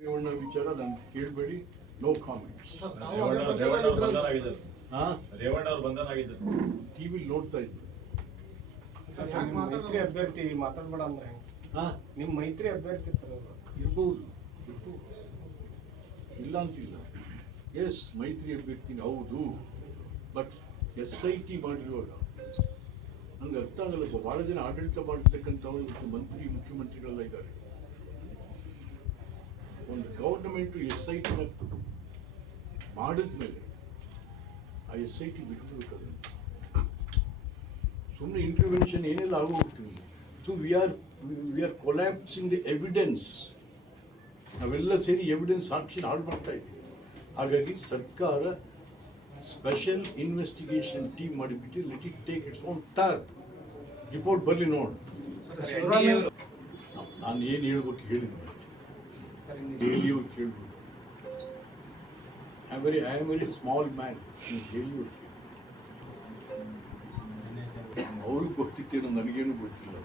ರೇವಣ್ಣ ವಿಚಾರ ನಾನು ಕೇಳಬೇಡಿ. ನೋ ಕಾಮೆಂಟ್ಸ್ ರೇವಣ್ಣ ರೇವಣ್ಣ ಅವ್ರು ಬಂಧನ ಆಗಿದ್ದರು ಹಾ? ರೇವಣ್ಣ ಅವ್ರು ಬಂಧನ ಆಗಿದ್ದಾರೆ ಟಿವಿಲಿ ನೋಡ್ತಾ ಇದ್ದೆ ಮೈತ್ರಿ ಅಭ್ಯರ್ಥಿ ಮಾತಾಡ್ಬೇಡ ಅಂದ್ರೆ ಹೆಂಗ್? ಹಾ? ನಿಮ್ ಮೈತ್ರಿ ಅಭ್ಯರ್ಥಿ ಸರ್ ಅವರು. ಇರ್ಬೋದು. ಇರ್ಬೋದು. ಇಲ್ಲ ಅಂತಿಲ್ಲ. ಎಸ್ ಮೈತ್ರಿ ಅಭ್ಯರ್ಥಿನ ಹೌದು. ಬಟ್ ಎಸ್ ಐ ಟಿ ಮಾಡಿರುವಾಗ ನಂಗೆ ಅರ್ಥ ಆಗಲ್ಲ ಭಾಳ ಜನ ಆಡಳಿತ ಮಾಡಿರ್ತಕ್ಕಂಥವ್ರು ಮಂತ್ರಿ ಮುಖ್ಯಮಂತ್ರಿಗಳೆಲ್ಲ ಇದ್ದಾರೆ. ಒಂದು ಗೌರ್ಮೆಂಟು ಎಸ್ ಐ ಟಿನ ಮಾಡಿದ್ಮೇಲೆ ಆ ಎಸ್ ಐ ಟಿ ಬಿಟ್ಬಿಡ್ಬೇಕು ಸುಮ್ಮನೆ ಇಂಟರ್ವೆನ್ಷನ್ ಏನೆಲ್ಲ ಆಗೋಗ್ತೀವಿ so we are we are collapsing the evidence ನಾವೆಲ್ಲ ಸೇರಿ ಎವಿಡೆನ್ಸ್ ಸಾಕ್ಷಿ ಹಾಳು ಮಾಡ್ತಾ ಇದ್ವಿ ಹಾಗಾಗಿ ಸರ್ಕಾರ ಸ್ಪೆಷಲ್ ಇನ್ವೆಸ್ಟಿಗೇಷನ್ ಟೀಮ್ ಮಾಡಿಬಿಟ್ಟು let it take its own tarp report ಬರಲಿ ನೋಡಿ. ನಾನು ಏನು ಹೇಳ್ಬೇಕು ಹೇಳಿದ್ದೀನಿ ಸರ್, ಇನ್ನು ಹೇಳಿಯವ್ರು ಕೇಳ್ಬೋದು I very I am very small man ಹೇಳಿಯವ್ರು ಅವ್ರಿಗೆ ಗೊತ್ತಿತ್ತೇನೋ ನನಗೇನು ಗೊತ್ತಿಲ್ಲ